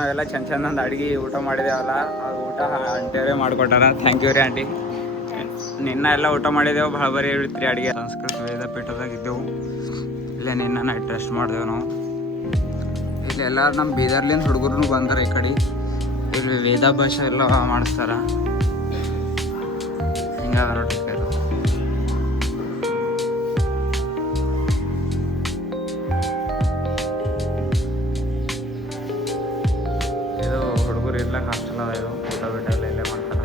ನಾವೆಲ್ಲ ಚಂದ ಅಡುಗೆ ಊಟ ಮಾಡಿದೇವಲ್ಲ ಆ ಊಟ ಆಂಟಿಯವರೇ ಮಾಡಿಕೊಟ್ಟಾರ. ಥ್ಯಾಂಕ್ ಯು ರೀ ಆಂಟಿ. ನಿನ್ನ ಎಲ್ಲ ಊಟ ಮಾಡಿದೆವು, ಭಾಳ ಬರೀ ಹೇಳ್ತೀರಿ ಅಡುಗೆ. ಸಂಸ್ಕೃತ ವೇದಪೀಠದಾಗ ಇದ್ದೆವು. ಇಲ್ಲೇ ನಿನ್ನ ನೈಟ್ ರೆಸ್ಟ್ ಮಾಡಿದೆವು ನಾವು. ಇಲ್ಲಿ ಎಲ್ಲ ನಮ್ಮ ಬೀದರ್ಲಿಂದ ಹುಡುಗರು ಬಂದಾರ ಈ ಕಡೆ. ಇಲ್ಲಿ ವೇದಾಭ್ಯಾಸ ಎಲ್ಲ ಮಾಡಿಸ್ತಾರ. ಹಿಂಗದ ನೋಡಿ ಇದು ಹುಡುಗರು ಇರ್ಲಕ್ಕ ಹಾಸ್ಟೆಲ್ ಅದ. ಇದು ಊಟ ಬಿಟ್ಟ ಎಲ್ಲ ಇಲ್ಲೇ ಮಾಡ್ತಾರೆ.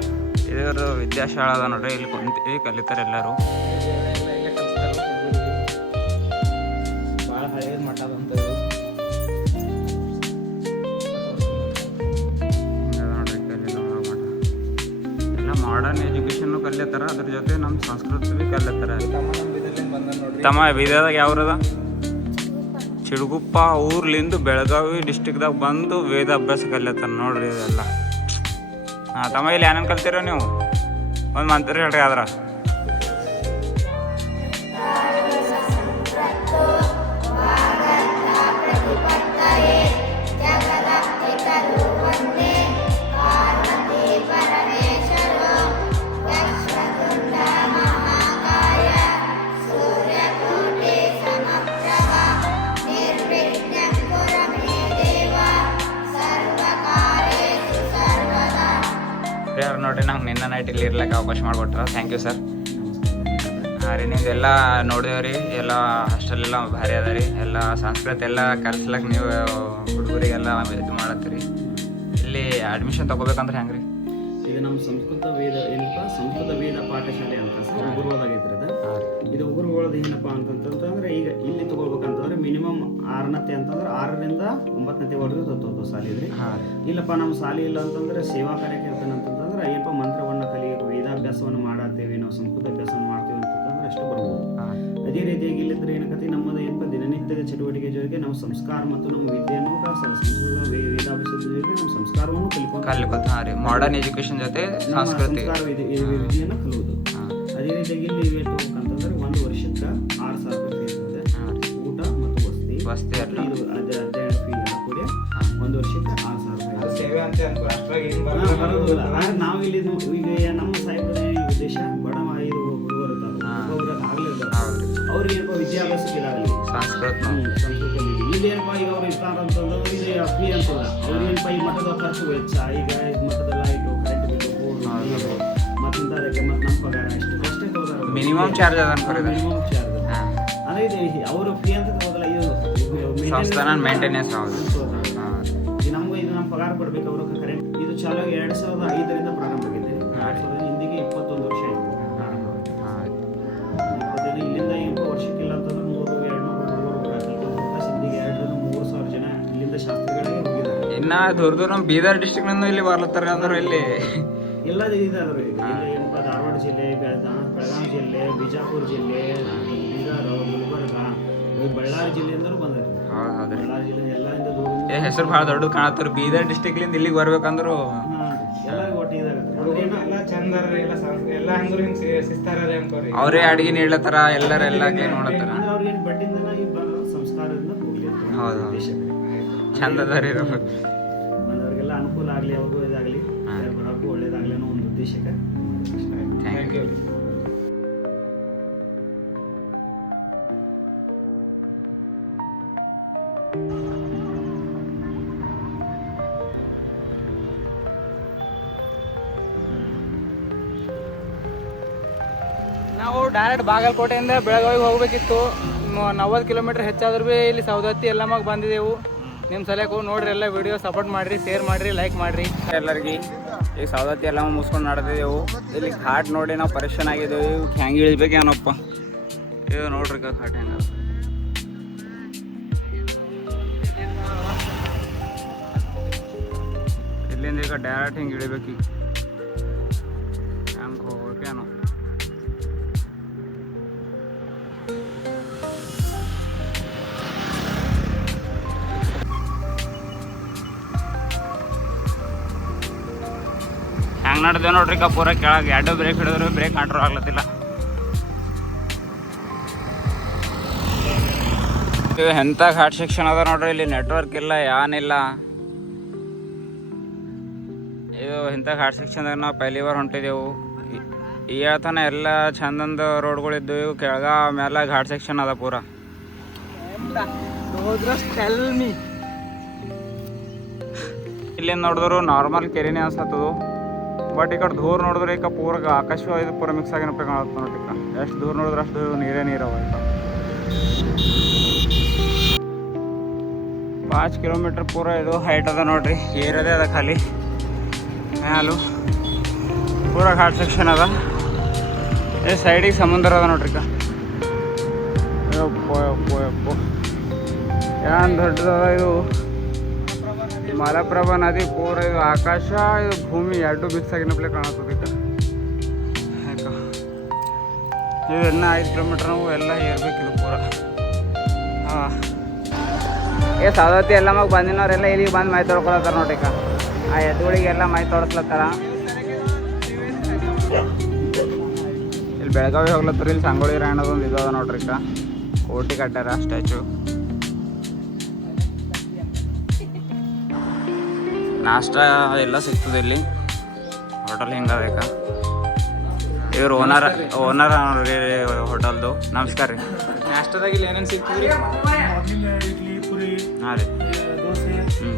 ಇದ್ರ ವಿದ್ಯಾಶಾಲ ಅದ ನೋಡ್ರಿ, ಇಲ್ಲಿ ಕುಂತು ಕಲಿತಾರೆ ಎಲ್ಲರೂ. ಭಾಳ ಹಳೇದು ಮಠ ಅಂತ ಮಾಡರ್ನ್ ಎಜುಕೇಷನ್ನು ಕಲಿಯತ್ತಾರ, ಅದ್ರ ಜೊತೆ ನಮ್ಮ ಸಂಸ್ಕೃತಿ ಭೀ ಕಲಿಯತ್ತಾರ. ತಮ್ಮ ಬೀದರ್ದಾಗ ಯಾವ್ರದ ಚಿಡುಗುಪ್ಪ ಊರ್ಲಿಂದ ಬೆಳಗಾವಿ ಡಿಸ್ಟಿಕ್ದಾಗ ಬಂದು ವೇದ ಅಭ್ಯಾಸ ಕಲಿಯತ್ತಾರ ನೋಡ್ರಿ ಇದೆಲ್ಲ. ಹಾಂ ತಮ್ಮ ಇಲ್ಲಿ ಏನೇನು ಕಲ್ತೀರ ನೀವು? ಒಂದು ಮಂತ್ರ ಹೇಳ್ರಿ ಆದ್ರ. ಯಾರು ನೋಡ್ರಿ ನಂಗೆ ನಿನ್ನ ನೈಟ್ ಇಲ್ಲಿ ಇರ್ಲಿಕ್ಕೆ ಅವಕಾಶ ಮಾಡಿಕೊಟ್ರ. Thank you sir. ಹಾಂ ರೀ, ನಿಮ್ದೆಲ್ಲ ನೋಡಿದೇವ್ರಿ. ಎಲ್ಲ ಹಾಸ್ಟೆಲೆಲ್ಲ ಭಾರಿ ಅದ ರೀ. ಎಲ್ಲ ಸಂಸ್ಕೃತಿ ಎಲ್ಲ ಕಲ್ಸ್ಲಕ್ಕೆ ನೀವು ಹುಡುಗರಿಗೆಲ್ಲ ಇದು ಮಾಡತ್ತೀರಿ. ಇಲ್ಲಿ ಅಡ್ಮಿಷನ್ ತೊಗೋಬೇಕಂದ್ರೆ ಹೆಂಗೆ ರೀ? ಇದು ನಮ್ಮ ಸಂಸ್ಕೃತ ವೇದ ಏನಪ್ಪ, ಸಂಸ್ಕೃತ ವೇದ ಪಾಠಶಾಲೆ ಅಂತ ಸರ್ ಉಗುರ್ವಾದಾಗೈತ್ರಿ ಅದು. ಇದು ಉಗುರ್ವಾದ ಏನಪ್ಪ ಅಂತಂತಂದ್ರೆ ಈಗ ಇಲ್ಲಿ ತೊಗೊಳ್ಬೇಕಂತಂದ್ರೆ ಮಿನಿಮಮ್ 6ನೇತೆ ಅಂತಂದ್ರೆ 6ರಿಂದ 9ನೇತೆವರೆಗೂ ತೊಗೊಳ್ಬೋದು ಸಾಲಿ ಇದ್ರಿ. ಇಲ್ಲಪ್ಪ ನಮ್ಮ ಸಾಲಿ ಇಲ್ಲ ಅಂತಂದ್ರೆ ಸೇವಾ ಕಾರ್ಯಕ್ಕೆ ಇರ್ತಾನೆ ಅಂತಂದ್ರೆ ಏನಪ್ಪ ಮಂತ್ರವನ್ನು ಕಲಿಯೋದು, ವೇದಾಭ್ಯಾಸವನ್ನು ಮಾಡತ್ತೇವೆ ನಾವು, ಸಂಸ್ಕೃತ ಅಭ್ಯಾಸವನ್ನು ಮಾಡ್ತೇವೆ ಅಂತಂದ್ರೆ ಅಷ್ಟು ಬರ್ಬೋದು. ಅದೇ ರೀತಿಯಾಗಿ ಇಲ್ಲಿದ್ರೆ ಏನಕ್ಕತಿ ನಮ್ಮದು ಏನಪ್ಪ ದಿನನಿತ್ಯದ ಚಟುವಟಿಕೆ ಜೊತೆಗೆ ನಮ್ಮ ಸಂಸ್ಕಾರ ಮತ್ತು ನಮ್ಮ ವಿದ್ಯೆಯನ್ನು ಸಂಸ್ಕೃತ ವೇದಾಭ್ಯಾಸದ ಜೊತೆಗೆ ನಮ್ಮ ಸಂಸ್ಕಾರವನ್ನು ಕಲಿತಾರೆ. ಮಾಡರ್ನ್ ಎಜುಕೇಶನ್ ಜೊತೆ ಸಂಸ್ಕಾರ ವಿಧಿಯನ್ನು ಕಲಿಯೋದು. ಅದೇ ರೀತಿಯಾಗಿ ಇಲ್ಲಿ ವೇಟ್ ಹೋಗ್ಬೇಕಂತಂದ್ರೆ 1 ವರ್ಷಕ್ಕೆ 6,000 ರೂಪಾಯಿ ಇರ್ತದೆ. ಊಟ ಮತ್ತು ವಸತಿ ಎಲ್ಲ ಇದು ಅಧ್ಯಯನ ಫೀ ಎಲ್ಲ ಕೂಡ 1 ವರ್ಷಕ್ಕೆ 6,000 ರೂಪಾಯಿ ಸೇವೆ ಅಂತ ನಾವು ಇಲ್ಲಿ ಈಗ ನಮ್ಮ ಸಾಹೇಬರ ಉದ್ದೇಶ ಬಡ ಇದು ಹುಡುಗರು ಆಗ್ಲಿಲ್ಲ ಅವ್ರಿಗೆ ಏನಪ್ಪ ವಿದ್ಯಾಭ್ಯಾಸಕ್ಕೆ ಇದಾಗಲಿ ಸಂಸ್ಕೃತ ಇಲ್ಲಿ ಏನಪ್ಪ ಈಗ ಅವ್ರು ಇರ್ತಾರ ಅಂತಂದ್ರೆ ಇದು ಫೀ ಅಂತಲ್ಲ. ಅವ್ರು ಏನಪ್ಪ ಈ ಮಠದ ಖರ್ಚು ವೆಚ್ಚ, ಈಗ ಮಠದೆಲ್ಲ ಇದು ಕರೆಂಟ್ ಬಿಲ್ ಮತ್ತಿಂದ ಅದಕ್ಕೆ ಮತ್ತೆ ನಮ್ಮ ಪಗಾರ ಇಷ್ಟು ಅಷ್ಟೇ ತಗೋದಾರ. ಮಿನಿಮಮ್ ಚಾರ್ಜ್ ಅದ ಮಿನಿಮಮ್ ಚಾರ್ಜ್ ಅಂದ್ರೆ ಇದು ಅವರು ಫೀ ಅಂತ ತಗೋದಲ್ಲ, ಇದು ಮೇಂಟೆನೆನ್ಸ್ ಈಗ ನಮ್ಗೆ ಇದು ನಮ್ಮ ಪಗಾರ ಕೊಡ್ಬೇಕು. ಅವರು ಕರೆಂಟ್ ಇದು ಚಾಲು 2005ರಿಂದ ಪ್ರಾರಂಭ ಆಗಿದೆ. 2000 ಹಿಂದಿಗೆ 21 ವರ್ಷ ಆಯಿತು ಪ್ರಾರಂಭ. ಇಲ್ಲಿಂದ ಏನಪ್ಪ ವರ್ಷಕ್ಕಿಲ್ಲ ಅಂತಂದ್ರೆ 100-200 ಸಿದ್ಧಿಗೆ 2,000-3,000 ಜನ ಇಲ್ಲಿಂದ ಶಾಸ್ತ್ರಿಗಳೇ ಹೋಗಿದ್ದಾರೆ. ಇನ್ನ ದೂರ ನಮ್ಮ ಬೀದರ್ ಡಿಸ್ಟ್ರಿಕ್ಟ್ ಇಲ್ಲಿ ಬರ್ಲತ್ತಾರೆ ಅಂದ್ರೆ ಇಲ್ಲಿ ಎಲ್ಲ ಇದಾದ್ರು. ಇಲ್ಲಿ ಏನಪ್ಪ ಧಾರವಾಡ ಜಿಲ್ಲೆ, ಬೆಳಗಾವಿ ಜಿಲ್ಲೆ, ಬಿಜಾಪುರ ಜಿಲ್ಲೆ, ಬೀದರ್, ಗುಲ್ಬರ್ಗ, ಬಳ್ಳಾರಿ ಜಿಲ್ಲೆಯಿಂದಲೂ ಬಂದರು. ಬಳ್ಳಾರಿ ಜಿಲ್ಲೆ ಎಲ್ಲರಿಂದ ದೂರ ಹೆಸರು ಭಾಳ ದೊಡ್ಡ ಕಾಣತ್ತಾರ. ಬೀದರ್ ಡಿಸ್ಟ್ರಿಕ್ಲಿಂದ ಇಲ್ಲಿಗೆ ಬರ್ಬೇಕಂದ್ರು ಎಲ್ಲರಿಗೂ ಒಟ್ಟಿದಾಗ ಅವರೇ ಅಡಿಗೆ ನೀಡ್ಲತ್ತಾರ. ಎಲ್ಲರೆಲ್ಲ ನೋಡತ್ತಾರ. ಅವ್ರಿಗೇನು ಬಡ್ಡಿಂದ ಸಂಸ್ಕಾರದಿಂದ ಹೋಗ್ಲಿ ಚಂದ ಅದ ರೀ. ಬಂದವ್ರಿಗೆಲ್ಲ ಅನುಕೂಲ ಆಗಲಿ, ಅವ್ರಿಗೂ ಇದಾಗಲಿ, ಬರೋಕ್ಕೂ ಒಳ್ಳೇದಾಗಲಿ ಅನ್ನೋ ಒಂದು ಉದ್ದೇಶಕ್ಕೆ. Thank you. ನಾವು ಡೈರೆಕ್ಟ್ ಬಾಗಲಕೋಟೆಯಿಂದ ಬೆಳಗಾವಿಗೆ ಹೋಗ್ಬೇಕಿತ್ತು. 40 ಕಿಲೋಮೀಟರ್ ಹೆಚ್ಚಾದ್ರೂ ಭೀ ಇಲ್ಲಿ ಸೌದತ್ತಿ ಎಲ್ಲಮ್ಮಾಗ ಬಂದಿದ್ದೆವು. ನಿಮ್ಮ ಸಲಕ್ಕೆ ನೋಡ್ರಿ, ಎಲ್ಲ ವಿಡಿಯೋ ಸಪೋರ್ಟ್ ಮಾಡಿರಿ, ಶೇರ್ ಮಾಡಿರಿ, ಲೈಕ್ ಮಾಡಿರಿ ಎಲ್ಲರಿಗೆ. ಈಗ ಸೌದತ್ತಿ ಎಲ್ಲ ಮುಗಿಸ್ಕೊಂಡು ನಡೆದಿದ್ದೆವು. ಇಲ್ಲಿ ಘಾಟ್ ನೋಡಿ ನಾವು ಪರೇಶಾನ್ ಆಗಿದ್ದೇವೆ. ಹೆಂಗೆ ಇಳಿಬೇಕು ಏನಪ್ಪ. ಇದು ನೋಡ್ರಿ ಘಾಟ್ ಹೆಂಗ. ಇಲ್ಲಿಂದ ಈಗ ಡೈರೆಕ್ಟ್ ಹಿಂಗೆ ಇಳಿಬೇಕು. ಈಗ ಹೆಂಗೆ ಹೋಗ್ಬೇಕೇನೋ. ಹೆಂಗೆ ನಡೆದೇವೆ ನೋಡ್ರಿ ಪೂರ ಕೆಳಗೆ. 2 ಬ್ರೇಕ್ ಹಿಡಿದ್ರು ಬ್ರೇಕ್ ಕಂಟ್ರೋಲ್ ಆಗ್ಲತ್ತಿಲ್ಲ. ಎಂಥ ಘಾಟ್ ಸೆಕ್ಷನ್ ಅದ ನೋಡ್ರಿ. ಇಲ್ಲಿ ನೆಟ್ವರ್ಕ್ ಇಲ್ಲ, ಏನಿಲ್ಲ. ಇದು ಇಂಥ ಘಾಟ್ ಸೆಕ್ಷನ್ದಾಗ ನಾವು ಪಹಲಿ ಬಾರ್ ಹೊಂಟಿದ್ದೆವು. ಈ ಹೇಳ್ತಾನೆ ಎಲ್ಲ ಚಂದಂದ ರೋಡ್ಗಳಿದ್ದು, ಇವು ಕೆಳಗ ಮೇಲೆ ಘಾಟ್ ಸೆಕ್ಷನ್ ಅದ ಪೂರ. ಇಲ್ಲಿಂದ ನೋಡಿದ್ರು ನಾರ್ಮಲ್ ಕೆರೆನೇ ಅನ್ಸತ್ತದು, ಬಟ್ ಈ ಕಡೆ ದೂರ ನೋಡಿದ್ರೆ ಈಗ ಪೂರ ಆಕಾಶ ಇದು ಪೂರ ಮಿಕ್ಸ್ ಆಗಿನಪ್ಪ ಕಾಣುತ್ತೆ ನೋಡಿ. ಈಗ ಎಷ್ಟು ದೂರ ನೋಡಿದ್ರೆ ಅಷ್ಟು ನೀರೇ ನೀರವ. ಈಗ 5 ಕಿಲೋಮೀಟ್ರ್ ಪೂರ ಇದು ಹೈಟ್ ಅದ ನೋಡ್ರಿ. ಏರದೇ ಅದ ಖಾಲಿ ಮ್ಯಾಲು ಪೂರ ಘಾಟ್ ಸೆಕ್ಷನ್ ಅದ. ಈ ಸೈಡಿಗೆ ಸಮುದ್ರ ಅದ ನೋಡ್ರಿ. ಈಗ ಏನು ದೊಡ್ಡದದ ಇದು. ಮಲಪ್ರಭಾ ನದಿ ಪೂರ ಇದು ಆಕಾಶ ಇದು ಭೂಮಿ ಎರಡು ಮಿಕ್ಸ್ ಆಗಿನಪ್ಲೆ ಕಾಣುತ್ತದೆ. ಈಗ ಇದು ಇನ್ನೂ 5 ಕಿಲೋಮೀಟ್ರ್ ನಾವು ಎಲ್ಲ ಏರ್ಬೇಕಿದು ಪೂರ. ಹಾಂ ಸವದತ್ತಿ ಎಲ್ಲ ಮಗ ಬಂದಿನವ್ರೆಲ್ಲ ಇಲ್ಲಿಗೆ ಬಂದು ಮೈ ತೊಳ್ಕೊಳತ್ತಾರ ನೋಡ್ರಿ. ಈಗ ಆ ಎತ್ತುಗಳಿಗೆಲ್ಲ ಮೈ ತೊಳಸ್ಲತ್ತಾರ. ಇಲ್ಲಿ ಬೆಳಗಾವಿ ಹೋಗ್ಲತ್ತಾರ. ಇಲ್ಲಿ ಸಂಗೊಳ್ಳಿ ರಾಯಣ್ಣದೊಂದು ಇದು ಅದ ನೋಡ್ರಿ. ಈಗ ಕೋಟಿ ಕಟ್ಟಾರ ಸ್ಟ್ಯಾಚು. ನಾಷ್ಟ ಎಲ್ಲ ಸಿಗ್ತದೆ ಇಲ್ಲಿ. ಹೋಟೆಲ್ ಹಿಂಗೆ ಬೇಕಾ. ಇವ್ರು ಓನರ್ ರೀ ಹೋಟೆಲ್ದು. ನಮಸ್ಕಾರ ರೀ. ನಾಷ್ಟದಾಗ ಇಲ್ಲಿ ಏನೇನು ಸಿಗ್ತದೆ ರೀ? ಇಡ್ಲಿ ಪುರಿ ಹಾಂ ರೀ, ದೋಸೆ ಹ್ಞೂ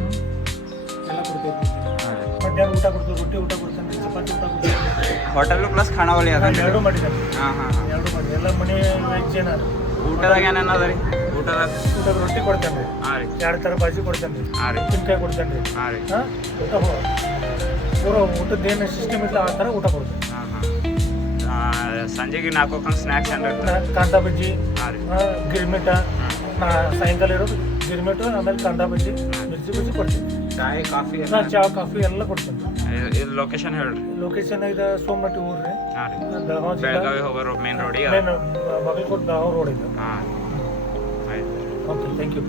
ಎಲ್ಲ ಕೊಡ್ತೇವೆ. ಹಾಂ ರೀ. ಮಧ್ಯಾಹ್ನ ಊಟ ಕೊಡ್ತೇವೆ, ರೊಟ್ಟಿ ಊಟ ಕೊಡ್ತೇನೆ, ಚಪಾತಿ ಊಟ ಕೊಡ್ತೇನೆ. ಹೋಟೆಲು ಪ್ಲಸ್ ಖಾನಾವಳಿ ಅದ. ಎರಡು ಮಾಡಿದ್ದಾರೆ. ಹಾಂ ಹಾಂ ಹಾಂ. ಎರಡು ಮಾಡಿ ಎಲ್ಲ ಮನೆ ವೆಜ್ ಏನಾರು. ಊಟದಾಗ ಏನೇನು ಅದ ರೀ? ಊಟದಾಗ ರೊಟ್ಟಿ ಕೊಡ್ತೇನೆ ರೀ, ಹಾಂ ರೀ, 2 ಥರ ಭಾಜಿ ಕೊಡ್ತೇನೆ ರೀ, ಹಾಂ ರೀ, ಉಪ್ಪಿನಕಾಯಿ ಕೊಡ್ತೇನೆ ರೀ. ಹಾಂ ರೀ, ಹಾಂ ಪೂರ ಊಟದ ಏನು ಸಿಸ್ಟಮ್ ಇತ್ತು ಆ ಥರ ಊಟ ಕೊಡ್ತೇನೆ. ಹಾಂ ಹಾಂ. ಸಂಜೆಗೆ 4 ಸ್ನ್ಯಾಕ್ಸ್ ಏನಾರ ಇರ್ತದೆ? ಕಾಂದಾ ಬಜ್ಜಿ, ಹಾಂ ರೀ, ಗಿರ್ಮಿಟ, ಸಾಯಂಕಾಲ ಇರೋದು ಗಿರ್ಮಿಟು, ಆಮೇಲೆ ಕಾಂದಾ ಬಜ್ಜಿ, ಮಿರ್ಚಿ ಬಜ್ಜಿ ಕೊಡ್ತೀನಿ. ಚಾಯ್ ಕಾಫಿ ಎಲ್ಲ? ಚಾ ಕಾಫಿ ಎಲ್ಲ ಕೊಡ್ತೇನೆ. ಇದು ಲೊಕೇಶನ್ ಹೇಳ್ರಿ. ಲೊಕೇಶನ್ ಇದು ಸೋಮನಟ್ಟಿ ಊರು ರೀ, ಹಾಂ ರೀ, ಬೆಳಗಾವಿ ಜಿಲ್ಲಾ, ಬೆಳಗಾವಿ ಹೋಗೋ ಮೇನ್ ರೋಡಿಗೆ. ಮೇನ್ ಬಾಗಲಕೋಟೆ ಬೆಳಗಾವಿ ರೋಡ್ ಇದೆ. ಹಾಂ ಆಯ್ತು. Okay, thank you.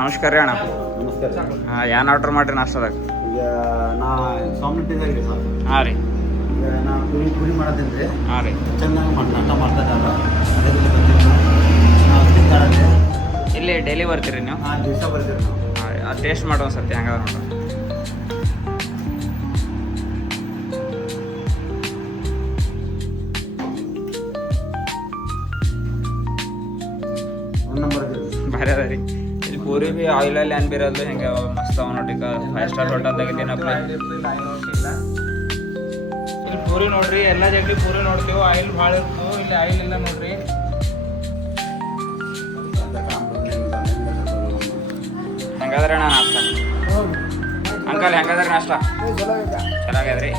ನಮಸ್ಕಾರ ರೀ ಅಣ್ಣ. ನಮಸ್ಕಾರ. ಹಾಂ, ಏನು ಆರ್ಡ್ರ್ ಮಾಡಿರಿ ನಾಷ್ಟದಾಗ? ಈಗ ನಾ ಸ್ವಾಮಿಟ್ಟಿದಾಗ ರೀ ಸರ್. ಹಾಂ ರೀ, ಈಗ ನಾ ಪುರಿ ಮಾಡೋದಿಲ್ಲ ರೀ. ಹಾಂ ರೀ. ಚೆನ್ನಾಗಿ ನಾಷ್ಟ ಮಾಡ್ತಾಯಿದ್ದಾರ. ನಾವು ತಿಂತಾಡಲ್ಲಿ ಇಲ್ಲಿ ಡೈಲಿ ಬರ್ತೀರಿ ನೀವು? ದಿವಸ ಬರ್ತೀವಿ ನಾವು. ಹಾಂ ರೀ, ಅದು ಟೇಸ್ಟ್ ಮಾಡೋ ಸರ್ತಿ ಹೆಂಗದ ನೋಡ್ರಿ. ಭಾರಿ ಅದ ರೀ. ಇಲ್ಲಿ ಪೂರಿ ಭೀ ಆಯಿಲಲ್ಲಿ ಏನು ಬೀರಲ್ದು, ಹೆಂಗೆ ಮಸ್ತ್ ಅವ ನೋಡ್ರಿ. ಈಗ 5 ಸ್ಟಾರ್ ಹೋಟೆಲ್ದಾಗ ಇದ್ದೀನಪ್ಪ. ಇಲ್ಲಿ ಪೂರಿ ನೋಡ್ರಿ, ಎಲ್ಲ ಜಗ್ಲಿ ಪೂರಿ ನೋಡ್ತೀವಿ. ಆಯಿಲ್ ಭಾಳ ಇರ್ತವೆ, ಇಲ್ಲಿ ಆಯಿಲ್ ಇಲ್ಲ ನೋಡ್ರಿ. ಹೆಂಗದ್ರಿ ಅಣ್ಣ ನಾಷ್ಟ? ಅಂಕಲ್ ಹೆಂಗದ್ರಿ ನಾಷ್ಟ? ಚೆನ್ನಾಗ್ಯದ್ರಿ.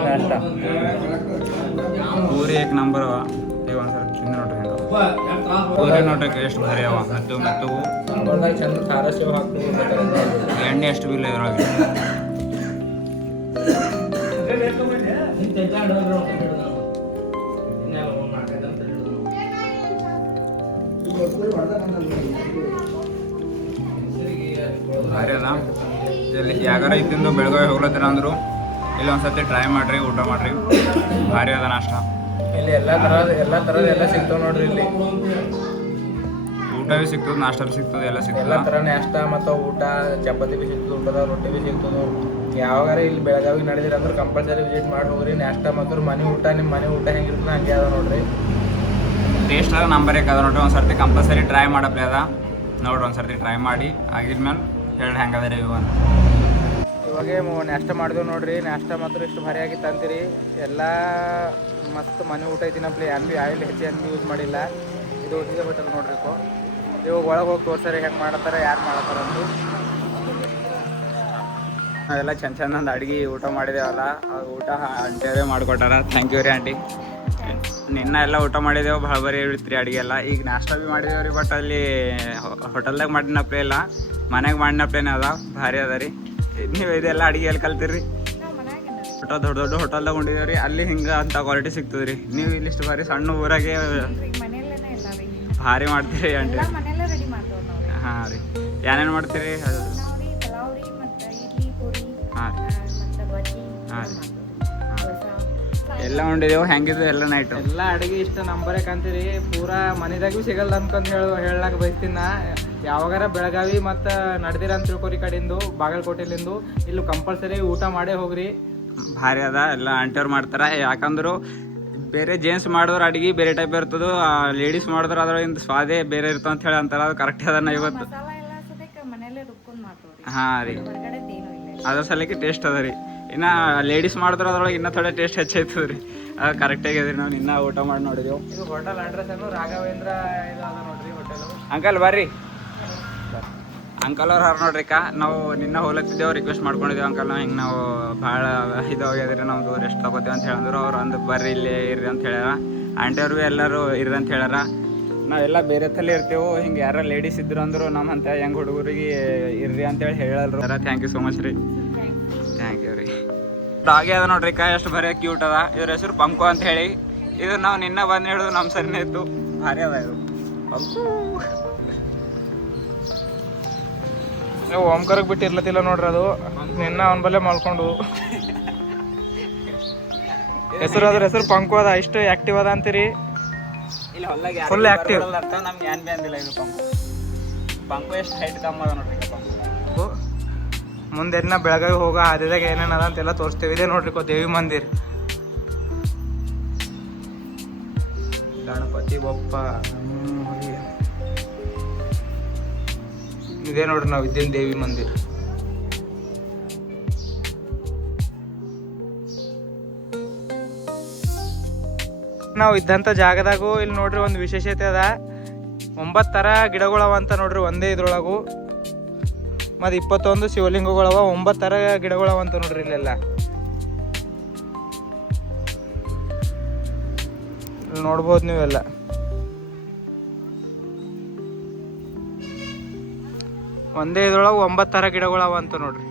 ನಾಷ್ಟ ಪೂರಿ 1 ನಂಬರ್ ಅವ. ಈಗ ಒಂದ್ಸಲ ತಿಂದು ನೋಡ್ರಿ ಹೆಂಗ ಪೂರಿ ನೋಡ್ರಿ ಎಷ್ಟು ಭಾರಿ ಅವ. ಮತ್ತು ಎಣ್ಣೆ ಎಷ್ಟು ಬಿಲ್ ಇದ್ರೊಳಗೆ. ಭಾರಿ ಅದ. ಇಲ್ಲಿ ಯಾಗಾರ ಇದ್ದಿಂದ ಬೆಳಗಾವಿ ಹೋಗ್ಲತ್ತೀರ ಅಂದರು ಇಲ್ಲಿ ಒಂದ್ಸತಿ ಟ್ರೈ ಮಾಡಿರಿ, ಊಟ ಮಾಡಿರಿ. ಭಾರಿ ಅದ ನಾಷ್ಟ. ಇಲ್ಲಿ ಎಲ್ಲ ಥರದ ಎಲ್ಲ ಸಿಗ್ತಾವೆ ನೋಡ್ರಿ. ಇಲ್ಲಿ ಊಟ ಭೀ ಸಿಗ್ತದೆ, ನಾಷ್ಟ ಭೀ ಸಿಗ್ತದೆ, ಎಲ್ಲ ಸಿಗ್ತದೆ. ಎಲ್ಲ ಥರ ನಾಷ್ಟ ಮತ್ತು ಊಟ, ಚಪಾತಿ ಭೀ ಸಿಗ್ತದೆ, ಊಟದ ರೊಟ್ಟಿ ಭೀ ಸಿಗ್ತದೆ. ಯಾವಾಗಾರ ಇಲ್ಲಿ ಬೆಳಗಾವಿ ನಡೆದಿರ ಅಂದ್ರೆ ಕಂಪಲ್ಸರಿ ವಿಸಿಟ್ ಮಾಡಿ ಹೋಗ್ರಿ. ನಾಷ್ಟ ಮತ್ತು ಮನೆ ಊಟ, ನಿಮ್ಮ ಮನೆ ಊಟ ಹೆಂಗಿರ್ತದೆ ಹಂಗೆ ಅದ ನೋಡ್ರಿ. ಟೇಸ್ಟ್ ಅದ ನಂಬರ್ ಅದ ನೋಡ್ರಿ. ಒಂದು ಸರ್ತಿ ಕಂಪಲ್ಸರಿ ಟ್ರೈ ಮಾಡಪ್ಲೆ ಅದ ನೋಡ್ರಿ. ಒಂದು ಸರ್ತಿ ಟ್ರೈ ಮಾಡಿ ಆಗಿದ್ಮೇಲೆ ಹೇಳಿ ಹೆಂಗದ ರೀ ಇವು ಅಂತ. ಇವಾಗೇ ನಾಷ್ಟ ಮಾಡಿದೆವು ನೋಡ್ರಿ. ನಾಷ್ಟ ಮಾತ್ರ ಎಷ್ಟು ಭಾರಿ ಆಗಿತ್ತು ಅಂತೀರಿ. ಎಲ್ಲ ಮಸ್ತ್ ಮನೆ ಊಟ ಐತಿನಪ್ಲೆ. ಏನು ಭೀ ಆಯಿಲ್ ಹೆಚ್ಚು ಏನು ಭೀ ಯೂಸ್ ಮಾಡಿಲ್ಲ. ಇದು ಒಟ್ಟಿಗೆ ಬಿಟ್ಟಲ್ಲ ನೋಡ್ರಿ. ಇವಾಗ ಒಳಗೆ ಹೋಗಿ ತೋರ್ಸಾರಿ ಹೆಂಗೆ ಮಾಡ್ತಾರೆ, ಯಾರು ಮಾಡ್ತಾರೆ ಅಂತ. ನಾವೆಲ್ಲ ಚಂದ ಅಡುಗೆ ಊಟ ಮಾಡಿದೇವಲ್ಲ, ಅದು ಊಟ ಆಂಟಿಯವರೇ ಮಾಡಿಕೊಟ್ಟಾರ. ಥ್ಯಾಂಕ್ ಯು ರೀ ಆಂಟಿ. ನಿನ್ನ ಎಲ್ಲ ಊಟ ಮಾಡಿದೆವು, ಭಾಳ ಬರೀ ಇಳಿತ್ರಿ ಅಡುಗೆ ಎಲ್ಲ. ಈಗ ನಾಷ್ಟ ಭೀ ಮಾಡಿದೇವು ರೀ, ಬಟ್ ಅಲ್ಲಿ ಹೋಟೆಲ್ದಾಗ ಮಾಡಿನಪ್ಲೇ ಇಲ್ಲ, ಮನೆಗೆ ಮಾಡಿನಪ್ಲೇನೇ ಅದ. ಭಾರಿ ಅದ ರೀ. ನೀವು ಇದೆಲ್ಲ ಅಡುಗೆ ಎಲ್ಲಿ ಕಲ್ತೀರಿ? ದೊಡ್ಡ ಹೋಟೆಲ್ದಾಗ ಉಂಡಿದೇವೆ ರೀ. ಅಲ್ಲಿ ಹಿಂಗೆ ಅಂತ ಕ್ವಾಲಿಟಿ ಸಿಗ್ತದೆ ರೀ. ನೀವು ಇಲ್ಲಿಷ್ಟು ಭಾರಿ ಸಣ್ಣ ಊರಾಗೆ ಭಾರಿ ಮಾಡ್ತೀರಿ ಆಂಟಿ. ಹಾಂ ರೀ, ಏನೇನು ಮಾಡ್ತೀರಿ? ಅದು ಹಾಂ ರೀ, ಹಾಂ ರೀ, ಎಲ್ಲ ಉಂಡಿದೆವು. ಹೆಂಗಿದ್ವು ಎಲ್ಲ ನೈಟು? ಎಲ್ಲ ಅಡಿಗೆ ಇಷ್ಟ ನಂಬರೇ ಕಾಂತೀರಿ. ಪೂರಾ ಮನೆದಾಗೂ ಸಿಗಲ್ಲ ಅನ್ಕೊಂಡ್ ಹೇಳಕ್ ಬಯಸ್ತೀನಿ ನಾ. ಯಾವಾಗಾರ ಬೆಳಗಾವಿ ಮತ್ತು ನಡೆದಿರ ಅಂತ ತಿಳ್ಕೊರಿ ಕಡೆಯಿಂದ ಬಾಗಲಕೋಟೆಲಿಂದು ಇಲ್ಲಿ ಕಂಪಲ್ಸರಿ ಊಟ ಮಾಡೇ ಹೋಗ್ರಿ. ಭಾರಿ ಅದ. ಎಲ್ಲ ಆಂಟಿಯವ್ರು ಮಾಡ್ತಾರೆ. ಯಾಕಂದ್ರು ಬೇರೆ ಜೆಂಟ್ಸ್ ಮಾಡಿದ್ರು ಅಡಿಗೆ ಬೇರೆ ಟೈಪ್ ಇರ್ತದೆ, ಲೇಡೀಸ್ ಮಾಡಿದ್ರು ಅದ್ರೊಳಗಿಂದ ಸ್ವಾದೇ ಬೇರೆ ಇರ್ತದೆ ಅಂತ ಹೇಳಿ ಅಂತಾರ. ಅದು ಕರೆಕ್ಟ್ ಅದನ್ನ ಇವತ್ತು ಹಾಂ ರೀ, ಅದ್ರ ಸಲಕ್ಕೆ ಟೇಸ್ಟ್ ಅದ ರೀ. ಇನ್ನು ಲೇಡೀಸ್ ಮಾಡಿದ್ರು ಅದ್ರೊಳಗೆ ಇನ್ನೂ ಥೋಡೆ ಟೇಸ್ಟ್ ಹೆಚ್ಚಾಯ್ತದ ರೀ. ಅದು ಕರೆಕ್ಟಾಗಿ ಅದ್ರಿ. ನಾವು ನಿನ್ನ ಊಟ ಮಾಡಿ ನೋಡಿದೆವು. ಇದು ಹೋಟೆಲ್ ಅಡ್ರೆಸ್ ಏನು ರಾಘವೇಂದ್ರ ಇದು ಅದ ನೋಡ್ರಿ ಹೋಟೆಲು. ಅಂಕಲ್ ಬರ್ರಿ. ಅಂಕಲ್ ಅವ್ರು ಹಾರ ನೋಡ್ರಿಕ. ನಾವು ನಿನ್ನ ಹೋಲತ್ತಿದ್ದೇವೆ, ರಿಕ್ವೆಸ್ಟ್ ಮಾಡ್ಕೊಂಡಿದ್ದೇವೆ ಅಂಕಲ್. ನಾವು ಹಿಂಗೆ ನಾವು ಭಾಳ ಇದಾಗ್ಯದ್ರಿ, ನಮ್ದು ರೆಸ್ಟ್ ತಗೋತೀವಿ ಅಂತ ಹೇಳಿದ್ರು. ಅವ್ರು ಅಂದು ಬರ್ರಿ ಇಲ್ಲೇ ಇರ್ರಿ ಅಂತ ಹೇಳ್ಯಾರ. ಆಂಟಿಯವ್ರು ಎಲ್ಲರೂ ಇರ್ರಿ ಅಂತ ಹೇಳ್ಯಾರ. ನಾವೆಲ್ಲ ಬೇರೆ ತಲೆ ಇರ್ತೀವಿ. ಹಿಂಗೆ ಯಾರ ಲೇಡೀಸ್ ಇದ್ರು ಅಂದರು ನಮ್ಮ ಅಂತ ಹೆಂಗೆ ಹುಡುಗರಿಗೆ ಇರ್ರಿ ಅಂತೇಳಿ ಹೇಳಲ್ರು. ಥ್ಯಾಂಕ್ ಯು ಸೊ ಮಚ್ ರೀ. ಥ್ಯಾಂಕ್ ಯು ರೀ. ಡಾಗಿ ಅದ ನೋಡ್ರಿ ಕ, ಎಷ್ಟು ಬರೀ ಕ್ಯೂಟ್ ಅದ. ಇದ್ರ ಹೆಸರು ಪಂಕು ಅಂತ ಹೇಳಿ. ಇದು ನಾವು ನಿನ್ನ ಬಂದು ಹೇಳೋದು ನಮ್ಮ ಸರಿನೇ ಇತ್ತು. ಭಾರಿ ಅದ ಇದು ಪಂಕು. ನೀವು ಓಂಕಾರಕ್ಕೆ ಬಿಟ್ಟು ಇರ್ಲತ್ತಿಲ್ಲ ನೋಡ್ರಿ. ಅದು ನಿನ್ನ ಅವನ ಬಲ್ಲೇ ಮಾಡ್ಕೊಂಡು ಹೆಸರು ಪಂಕು ಅದ. ಇಷ್ಟು ಆಕ್ಟಿವ್ ಅದ ಅಂತೀರಿ. Full active. ನಮ್ಗೆ ಏನ್ ಬಿ ಅಂದಿಲ್ಲ ಇದು ಪಂಕು. ಪಂಕು ಎಷ್ಟು ಹೈಟ್ ಕಮ್ಮಿ ಅದ ನೋಡ್ರಿ ಪಂಕು. ಮುಂದೆ ಬೆಳಗಾವಿ ಹೋಗೋ ಹಾದಿದಾಗ ಏನೇನು ಅದ ಅಂತೆಲ್ಲ ತೋರಿಸ್ತೇವೆ. ಇದೆ ನೋಡ್ರಿ ದೇವಿ ಮಂದಿರ, ಗಣಪತಿ ಬಪ್ಪ. ಇದೇ ನೋಡ್ರಿ ನಾವು ಇದ್ದೇನು ದೇವಿ ಮಂದಿರ. ನಾವು ಇದ್ದಂಥ ಜಾಗದಾಗೂ ಇಲ್ಲಿ ನೋಡ್ರಿ ಒಂದು ವಿಶೇಷತೆ ಅದ. 9 ಥರ ಗಿಡಗಳವ ಅಂತ ನೋಡ್ರಿ ಒಂದೇ ಇದ್ರೊಳಗು. ಮತ್ತು 21 ಶಿವಲಿಂಗಗಳವ. 9 ಥರ ಗಿಡಗಳವ ಅಂತ ನೋಡ್ರಿ ಇಲ್ಲೆಲ್ಲ. ಇಲ್ಲಿ ನೋಡ್ಬೋದು ನೀವೆಲ್ಲ. ಒಂದೇ ಇದ್ರೊಳಗೆ 9 ಥರ ಗಿಡಗಳವ ಅಂತ ನೋಡ್ರಿ.